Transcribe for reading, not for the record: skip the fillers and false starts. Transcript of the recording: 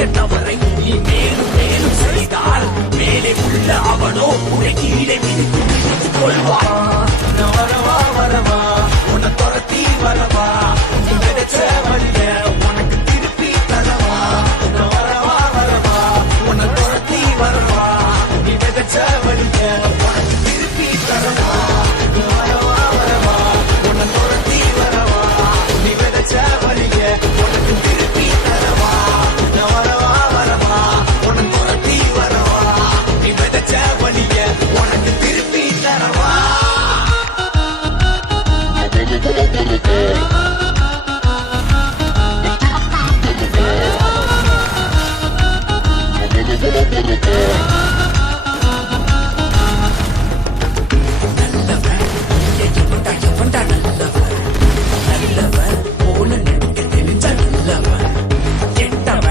செய்த தவறை நீ மேலும் மேலும் செய்தால் மேலே உள்ள அவனோ உன்னை கீழே மிதித்து கொள்வான். வரவா வரவா உன்னை துரத்தி வரவா, நீ நினைச்ச